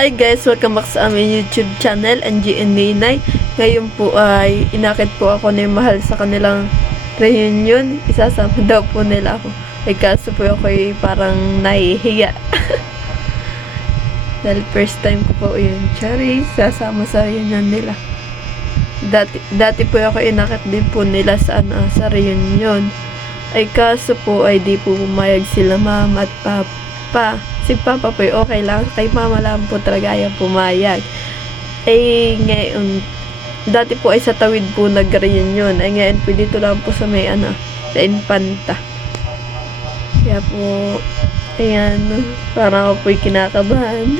Hi guys! Welcome back sa aming YouTube channel, NGN Ninay. Ngayon po ay inakit po ako ni Mahal sa kanilang reunion. Isasama daw po nila ako. Ay kaso po ako ay parang nahihiya. Dahil first time ko po yun. Cherry, sasama sa reunion nila. Dati po ako inakit din po nila sa reunion. Ay kaso po ay di po pumayag sila mama at papa. Si papa po okay lang, kay mama lang po talaga ayaw pumayag. Ay ngayon, dati po ay sa Tawid po nag-reunion. Ay ngayon po dito lang po sa may sa Infanta. Kaya po, ayan, parang ako po'y kinakabahan.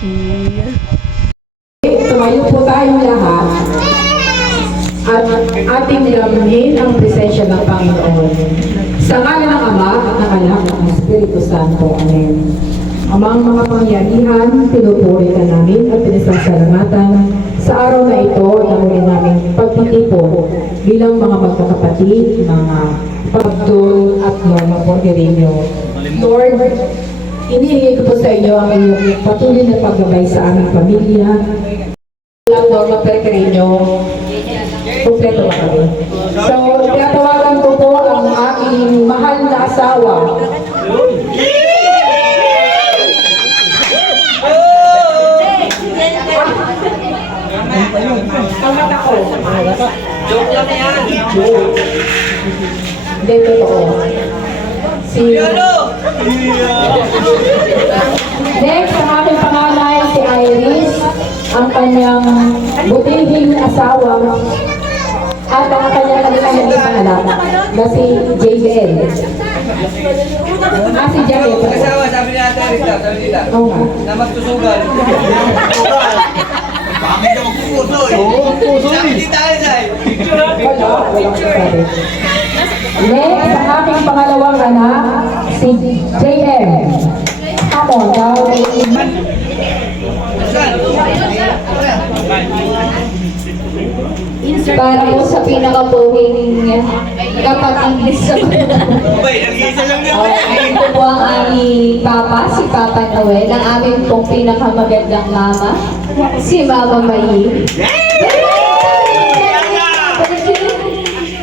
Yeah. Tumayo po tayong lahat at ating nilamhin ang presensya ng Panginoon. Sa ngalan ng Ama, ng Anak, at ng Espiritu Santo. Amen. Amang mga pangyarihan, pinupuri ka namin at pinasasalamatan sa araw na ito na muli namin pagtitipon bilang mga magkakapatid, mga Pagdul at Norma Porquereño. Lord, hinihingi ko po sa inyo ang iyong patuloy na paggabay sa aming pamilya. Norma Porquereño, kumpleto ba kami? So, tinatawagan ko po ang aking mahal na asawa. Ang mata ko. Joke lang yan. Hindi, totoo. Next, ang aking panganay, si Iris, ang kanyang butihing asawa, at ang kanyang kanilang anak na si JBL. Si Janet. Kasawa, sabi ni Ate Arista, sabi nila. Oo nga. Na magtusugal. Bakit ka magpupuso eh? Oo, puso eh. Sabi ni Tarisay. Wala, walang sabi. Next, ang aking pangalawang anak, si JM. Come on, daw. Para po sa pinakapuhing kapatid sa ito po ang aming papa, si Papa Noel, ang aming pong pinakamagandang mama, si Mama Mai.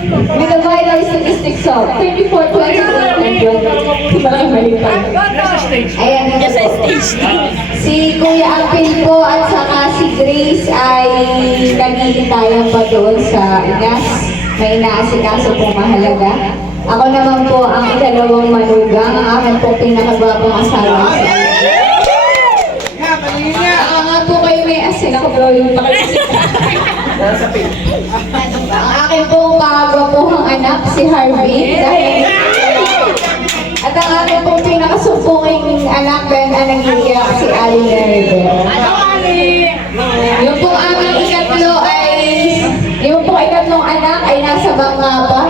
With a vital statistics of 34, 28, 100. Ayan na po. Si Kuya Apil po at saka si Grace ay nag-iintayan pa doon sa inas. May inaasikaso pong mahalaga. Ako naman po ang ikalawang manugang, ang akin po pinakababang asawa. Ako nga po kayo may asin. Ako bro yung ang akin pong kagwapuhang anak, si Harvey. At ang akin pong pinakasumpunging anak, Ben, ang nag-iiyak, si Ali Rivera. Yung pong aming ikatlong anak ay nasa bangka pa.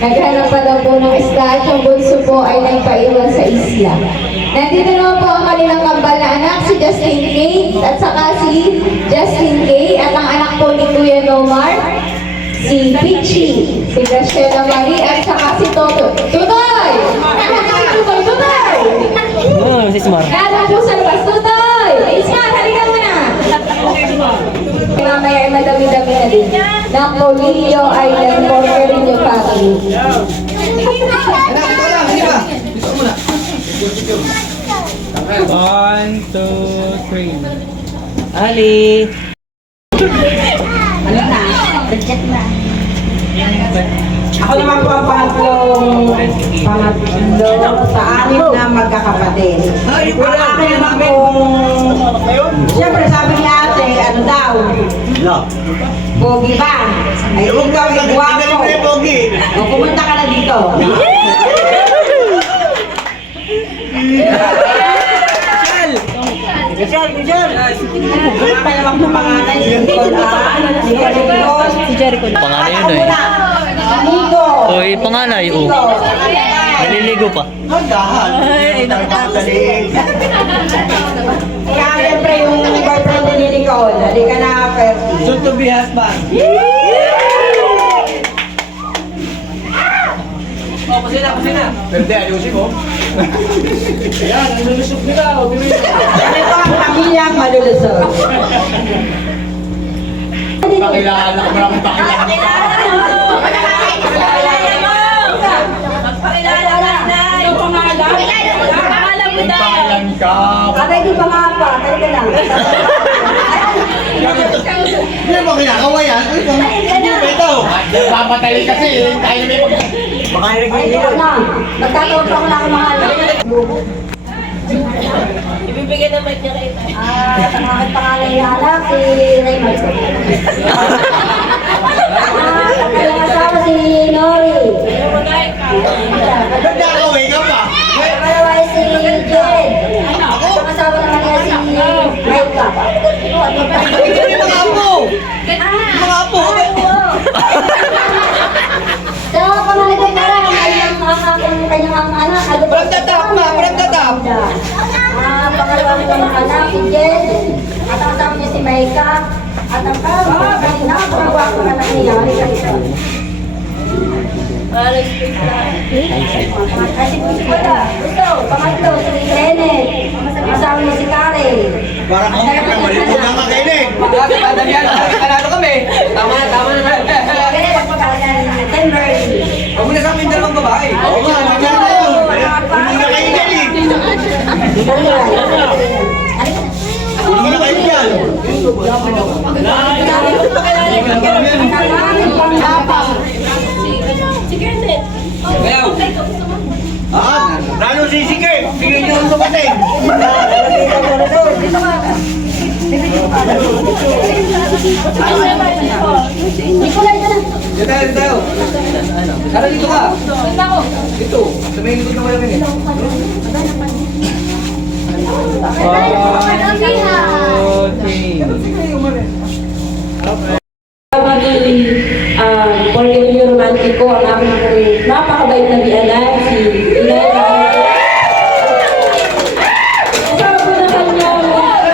Naghanap pa daw po ng isda at yung bunso po ay nagpaiwan sa isla. Nandito naman po ang kanilang kambal na anak, si Justin Kate at saka si Justin Kate at ang anak po ni Kuya Nomar, si Pichi, si Graciela Marie at saka si Toto. Tutoy! Tutoy! Tutoy! Oo, si Smart. Nandun po sa labas. Tutoy! Isman, halika mo na! Mamaya ay madami-dami na din. Ng Polillo Island Porquereño family. Anak, ito lang, hindi ba? Gusto mo na. 1, 2, 3. Ali! Ano na? Reject na. Ako naman po ang pangatlo sa anim na magkakapatid. Ang akin naman pong, siyempre sabi ni ate, ano daw? Pogi ba? Ay, ikaw yung guwapo. O, pumunta ka na dito. Pangalawang na pangalan, si Jericho. Panganay yun eh. Amigo. Uy, panganay, oh. Naliligo pa. Ay, nakakatalig. Kaya siyempre yung boyfriend ni Nicole, hindi ka na Ferdy. Soon to be husband. kusina. Pwede, ayusin mo. Yan, ang lulusog nila. O, dili. Ano po ang pamilyang malulusog? Pakilala ko lang ang pakilala. Ang pangalan ka. Di pa nga pa, talaga lang. Hindi mo kinakawa yan. Hindi ba ito? Papatay kasi. Tayo may pag... Baka nagigilid. Magkakaroon pa ako na kumahal. Ibibigay na mic niya kayo. Ang pangalan niya anak, si Raymond. Ang asawa si Nori. Ba't nakaway ka pa? Pangalawa ay si Jed. Ang asawa naman niya si Raika. Hindi mga apo. Mga apo. So, pangalagay na lang ang kanyang anak. Parang tatap pa, parang tatap. Pangalawa ko ng anak, si Jed. At ang asawa niya si Maika. At ang napakagawa ko na nangyayari sa ito. Kasi gusto, pangatlo, si Kenneth. Ang asawa niya si Karen. Parang ako malimunan ka kayo eh. Panalo kami. Tama na. Kenneth, pagpapalagan ni Timberly. Huwag mo na sa amin dalawang babae. Oo nga, nandiyan na yun. Hindi na kayo dyan eh. Hindi na kayo dyan. Gayaw. Ah, lalo sisikip. Bigyan nyo ang sumating. Dito tayo. Tara dito ka. Dito. Sa may likod na malamig eh. Porque yung romantiko ang aking napakabait na biyanan, si Ilena. Kasama ko na kanyang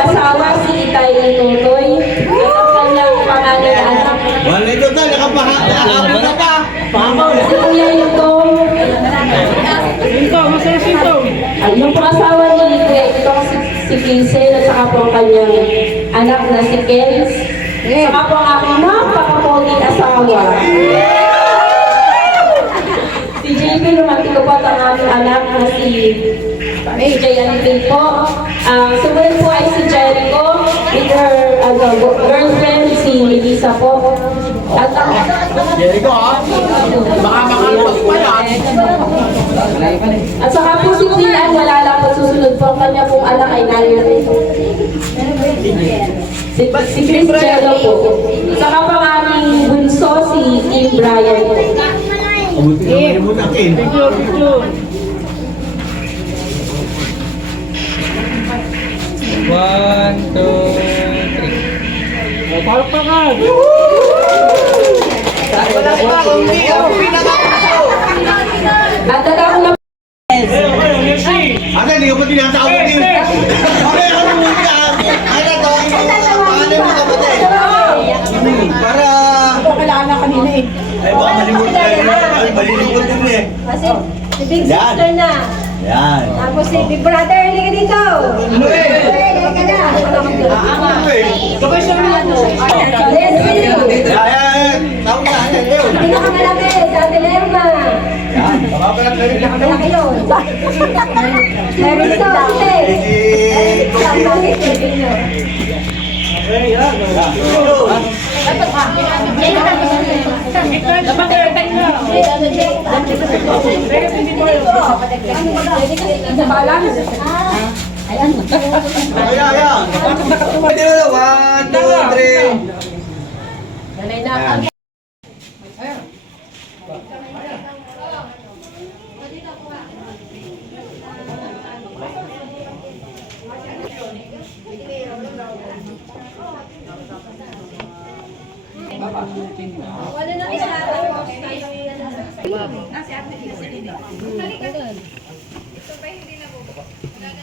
asawa, si Itay Tutoy. At ang kanyang pangalan na anak, Wala ito na, nakapahapon na pa. si Kuya Yutong. Yung pong asawa ni Kuya Yutong, si Kinsel, at saka po ang kanyang anak na si Kens. Saka po ang aking napakapoging asawa. Si JP Romantiko po at ang aming anak na si Jay Alipin po. Sumunod po ay si Jericho with her girlfriend, si Melissa po. At ang Jericho ha? Baka makalpas pa yan. At saka po si Tian, wala lang po susunod po. Ang kanya pong anak ay naririnig. Si Chris Jello po. At saka pang aming bunso, si Tim Brian po. Abuti ka malimutan, Ken. One, two, three. Palpakan! Wala pa, hindi. Ako pinakakuso. At tatapos na Ano, hindi ko pa tinatawag yun. Okay, ano mo ka? Ano, tawagin mo. Paano mo kapatid? Para... kailangan na kanina eh. Ay, baka malimutan tayo. Ay, malilikot din eh. Kasi, si Big Yan. Sister na. Yan. Tapos si Big Brother, halika dito. Ano eh? Halika na. Ano eh? Sabay siya naman. Leslie. Yan. Tawag na. Yan. Hindi ka malaki sa Dilemma. Yan. Baka pala tayo. Malaki yun. Meron ito, ate. Ayan, ayan. Pwede mo na. One, two, three. Ayan.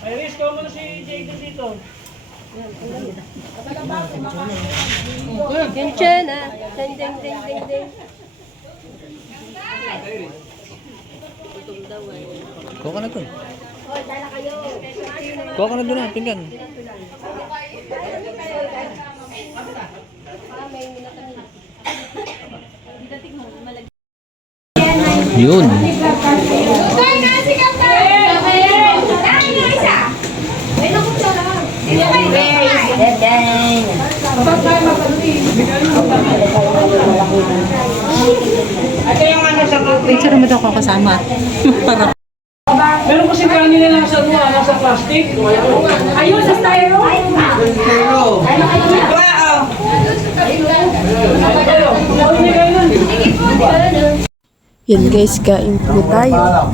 Iris, ko mo na si Jaden dito. Yung tiyan ah. Ding, ding, ding, ding, ding. Kuha ka na dun. Kuha ka na dun pinggan. Yun. Picture mo daw ko kasama. Meron kasi kanina nasa plastic. Ayun, sa styrofoam. Yan guys, kain po tayo.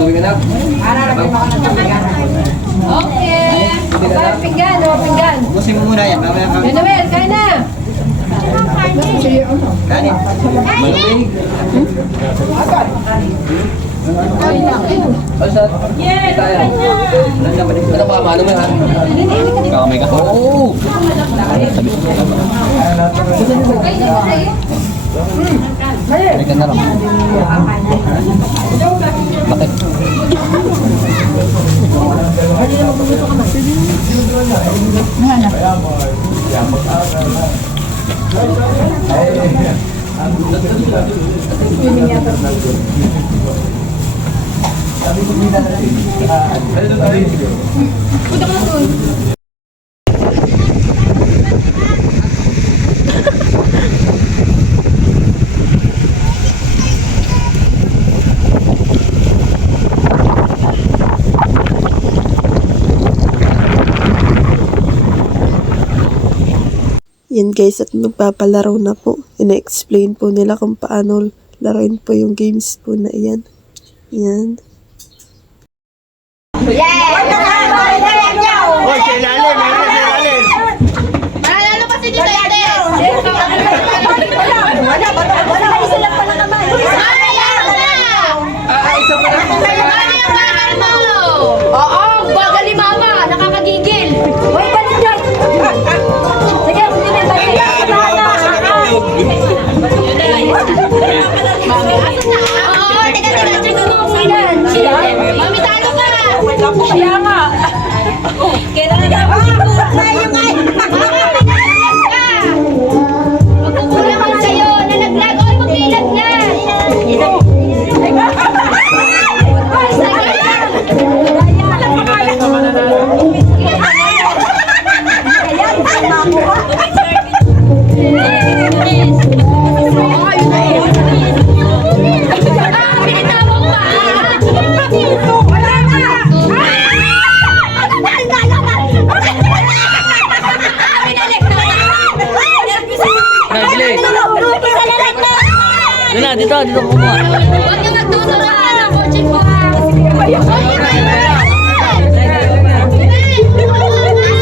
Tubig ka na. Okay. Pinggan, pinggan. Busin mo muna yan. Mamaya kami. Noel, kain na. Kanin. Malubig. Yes! Ano ba? Ano mo yan? Kakamay ka. Oo! Kamay ka na lang. Bakit? Yan guys, at magpapalaro na po. Ina-explain po nila kung paano laruin po yung games po na iyan. Yan. Oy, sa ilalim, sa ilalim. Manalo pa si Tito Edes. Oo, bagal ni Mama. Nakakagigil. Uy, balik dyan. Sige, hindi na balik. Oo, teka, check mo kung saan. Mami, talo ka. Siya nga. Kailangan na. Magkukulangan sa'yo. Nalaglag. Oy, magbilag na. Oy, sayang. Doon na, dito kumuha. Huwag niyo nagtutulakan ang kotse ko. Nasa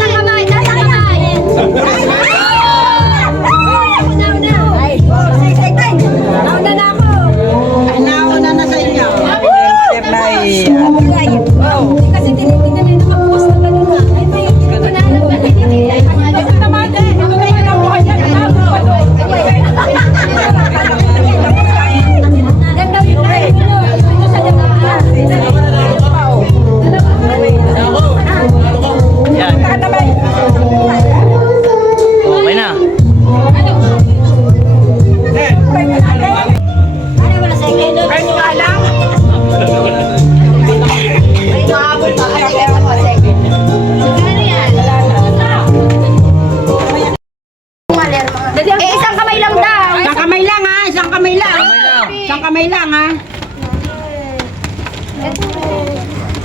kamay, nasa kamay. Nauna na ako. Nauna na sa inyo. Kasi tinitingnan na yung nakapost na gano'n na. Ay, may kanalan ba? Basta tamate. Ako may kanabuhay niya. Ganda yung tayo mo. Ito sa lamaan. Yan. Okay na. Eh, isang kamay lang daw. Isang kamay lang ha, isang kamay lang. Isang kamay lang ha.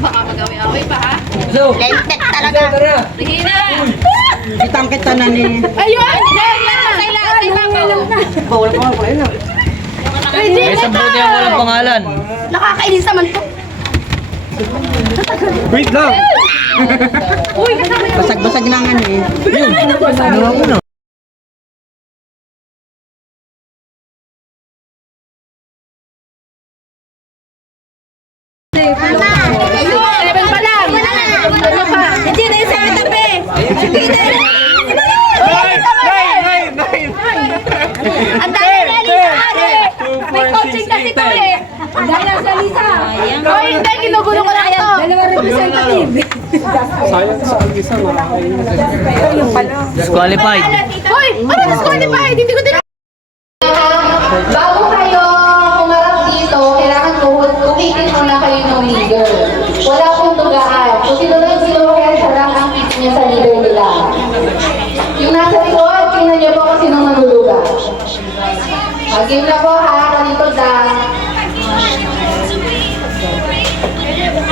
Baka mag-away-away pa, ha? So, Lentek talaga. tara. Regina! Kitang kita na ni. Ayun! Kailangan na. Bawal pa ako yun. May sabon niya walang pangalan. Nakakainis naman to. Wait lang. Uy, kasama yung... Basag-basag na nga ni. Ano ako na? Ayun! 7 pa lang! Ano pa? Hindi na yung 7 Ang dami na Lisa! May coaching kasi to eh! Ang dami na sa Lisa! Oh, hindi, ginugulo ko lang ito! Dalawa representative! Disqualified. Hoy! Ano disqualified? Hindi ko din... Bago kayo kumarap dito, kailangan kumikit muna kayo ng leader. Wala pong tugaan. Kung sino kaya siya lang ang pick niya sa leader nila. Yung nasa likod, tingnan niyo po kung sinong manuluga. Mag-game na po ha, kanito lang.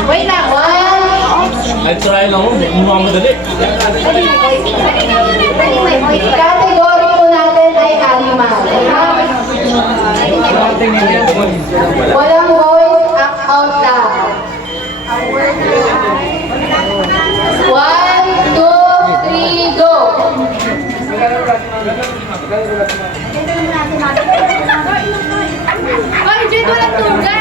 Wait lang, one. Ay, try lang ako. Mukha madali. Category po natin ay animal. Walang voice, act out lang. 1, 2, 3, go! Hoy, Jade, walang tuga!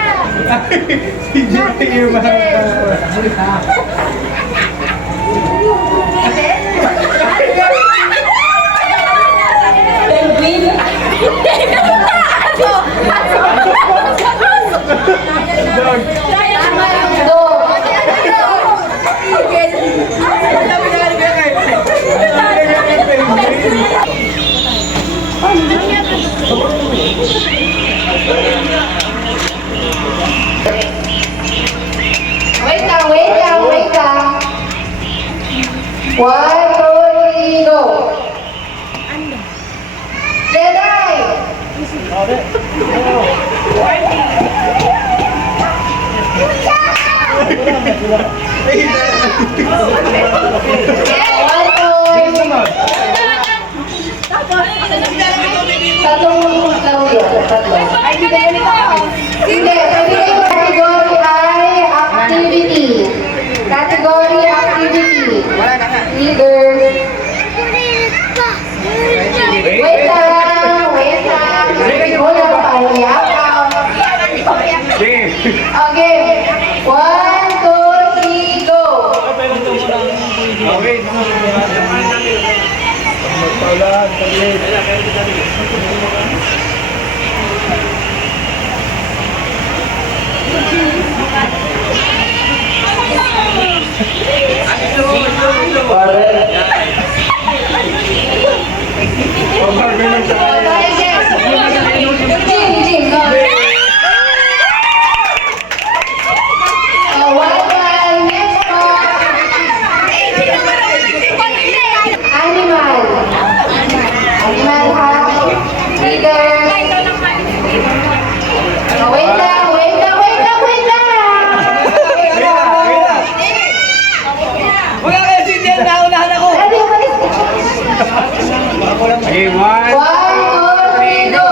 Tama yung go! Wait lang. 1, 2, 3, go! Jedi! Tatlong lang yun. Tatlo. Ay, hindi na nito! Hindi, pwede yung category ay activity. Category activity. Leader. Wait lang. Wala pa. Okay. 1, 2, 3, go. Jim, go. Next Animal ha. Leader. Wait lang. Wala kayo si Jen, naunahan ako! Okay, 1. 1, 2, 3, go.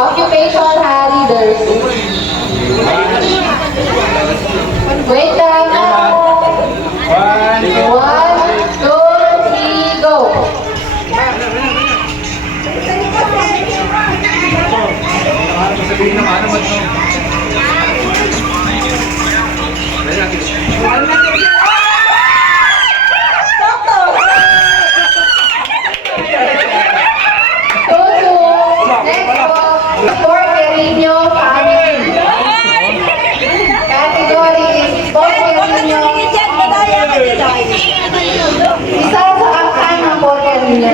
Occupation ha, leaders. Wait lang. 1, 2, 3, go. Sport Carino family. Category is Sport Carino. Isa sa akan ng Sport Carino.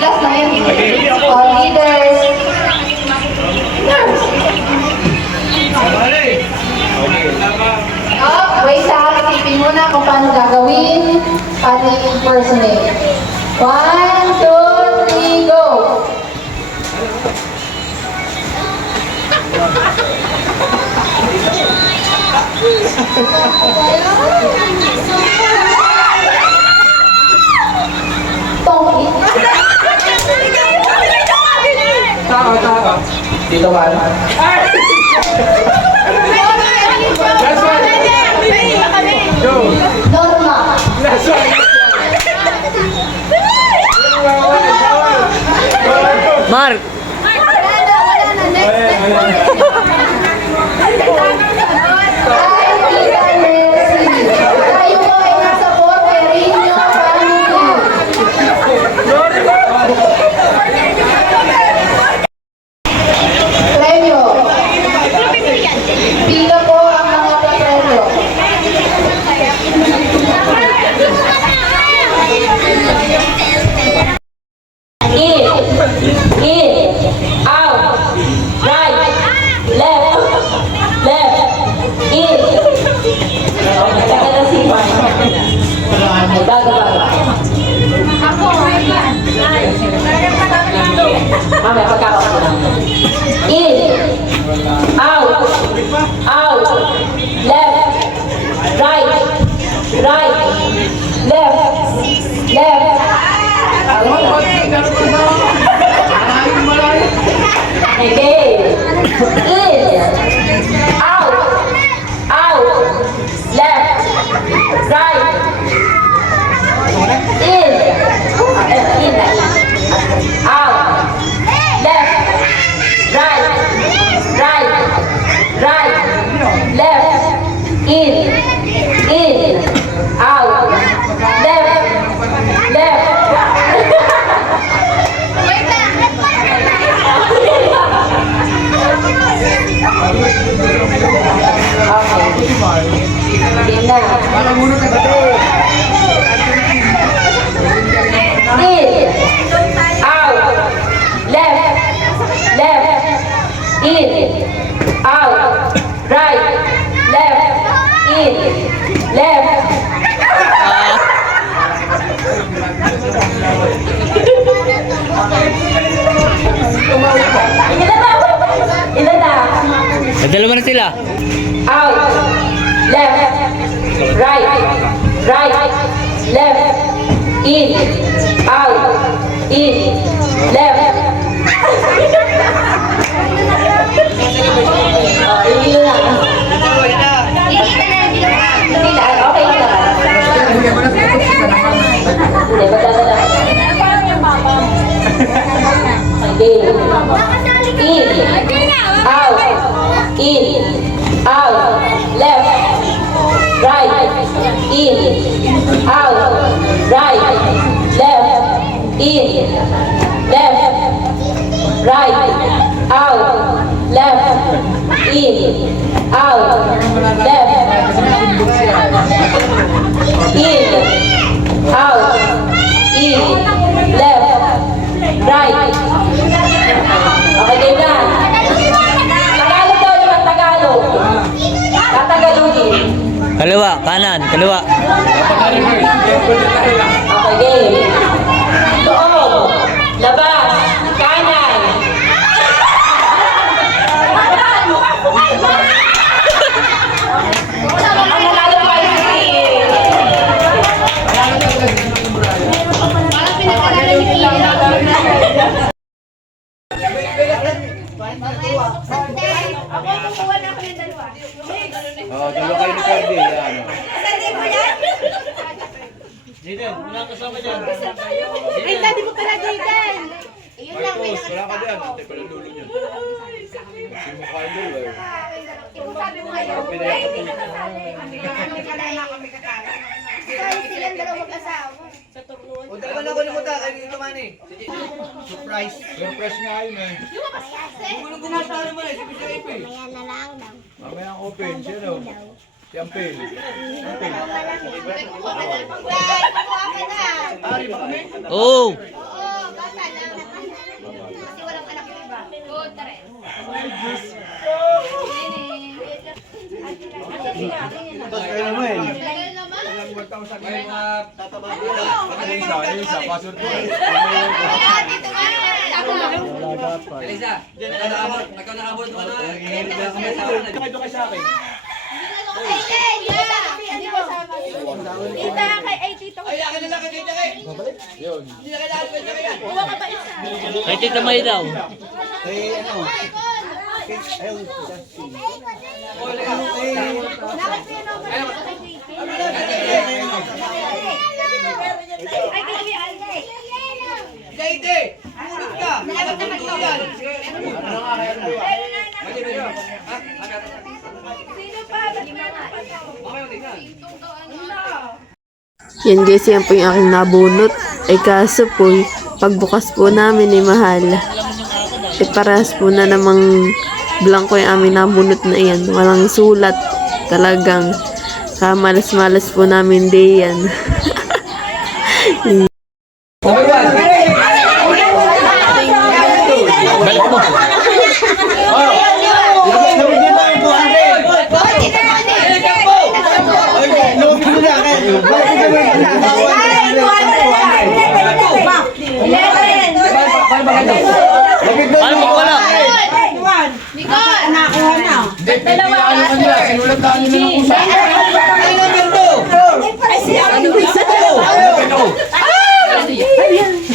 Last na yan. All leaders. Wait lang. Isipin muna kung paano gagawin. Paano impersonate. 1, 2, 3, go! Tongki. Dito ba? Norma. Mark! Tayo po ay nasa Porterio Family. Premyo. Pila po ang mga premyo. In, out, right, left, in. Nagtagal na si Bago. Mamaya, pagkakaw. In, out, left, right, left. Okay. In, out, left, right, in, out, left, right, left, in, out, left. Game na. In, out, left, in, out, right, left, in, left. Ilan na? Dalawa na sila. Out, left, right, left, in, out, left. Hindi na. Hindi na. Okay na. Hindi, badala lang. Okay. In, out, left, right, in, out, right, left, in, left, right, out, left, in, out, left, in, out, left, right. Okay, game na. Tagalog daw naman, Tagalog. Tatagalogin. Kaliwa, kanan, kaliwa. Okay, game. Loob, labas, kanan. Ang nanalo pa yung Dalawa kayo ni Cardi. Jaden, wala kasama dyan. Ay, dati mo pala, Jaden. Marcos, wala ka dyan. Ate pala lulo niyo. Si mukha yung lulo eh. Sabi mo ngayon, ay, hindi na kasali. Kasi silang dalawa mag-asawa. Sa turnuan. O, dalawa na ko limutan. Ay, dito man eh. Surprise. Surprise nga yun eh. Gulong gumasa naman eh. Si Bishop eh. Mamaya ang open. Sino? Si Ampel. Ampel. Ari ba kami? Oh! Kasi walang anak yung iba. Oo, tara. Tapos kayo naman. May mga tataba. Elisa, password ko eh. Elisa, nagkakaabot ka na. Ito kay sa akin. Tita, kay Tito. Ay, akin na lang kay Tita kay. Yun. Hindi na kailangan kay Tita kay. Uwa ka pa isa. Kay Tita May daw. Kay ano? Ayun, Justin. Nakit siya naman kay Tito. Ay, kay Kuya Alde. Tita! Yan guys, yan po yung aking nabunot. Ay kaso po, pagbukas po namin ay mahal. Ay parehas po na namang blanco yung aming nabunot na yan. Walang sulat. Talagang kamalas-malas po namin di yan. Balik mo. Ano mo wala?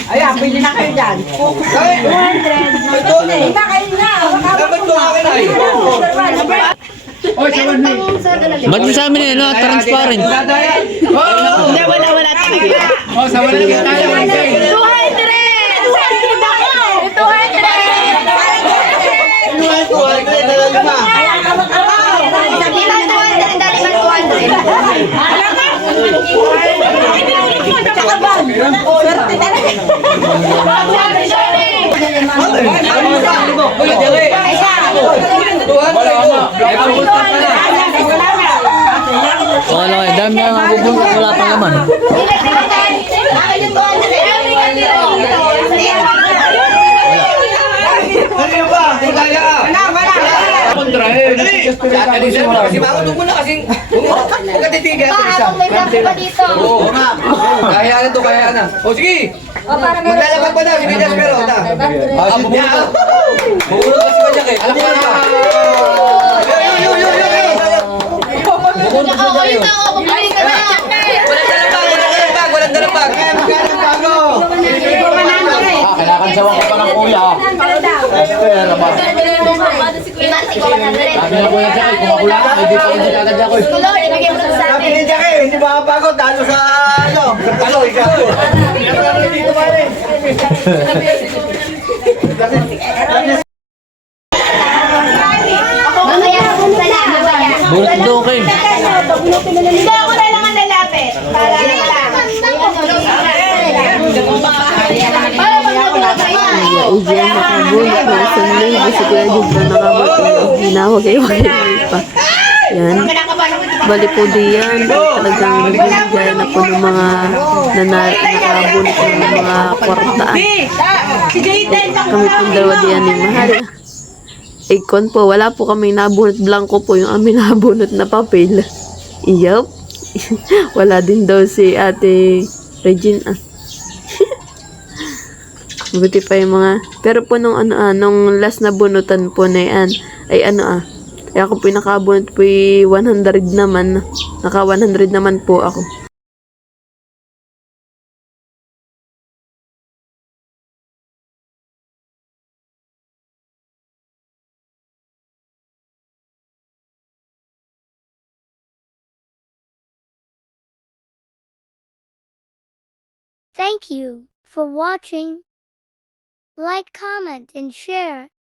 Ayan, pili na kayo dyan. 200. Iba kayo na. Dapat ko akin ay. Ba't mo sa amin ano? Transparent. Hindi, wala tayo. Oh, sama na lang tayo. 200! Oo lang, dami na mabubunot. Wala pang laman. Kanino ba? Kaya Dali, sir. Kasi makutong mo na kasing huwag ka titigan. May black pa dito. Oo. Kaya na to, kaya na. O sige. Maglalabag pa daw, sige Jasper. Bumulot kasi ba dyan eh? Alam ko na ba? Bumulot pa dyan yun. Walang dalapag. Kailangan sa wako pa ng kuya. Sabi na kuya Jack, kung ako lang, hindi pa hindi agad ako. Sabi ni Jack eh, hindi makapagod. Talo sa ano? Ano, ikaw? Dito pa rin. Bunot daw kayo. Hindi ako na lang ang lalapit. Para lang. Idiyan makabunot na isang libo. Si Kuya Jig na nakabunot. Hinawag-iwag pa. Yan. Bali po diyan. Talagang nagbibigay na po ng mga nakabunot ng mga kwartaan. Kami po dalawa diyan ni Mahal. Ikon po, wala po kami nabunot. Blanco po yung aming nabunot na papel. Yup. Wala din daw si Ate Regina. Buti pa yung mga... Pero po nung nung last na bunutan po na yan, ay ay ako po yung nakabunot po 100 naman. Naka 100 naman po ako. Thank you for watching. Like, comment, and share.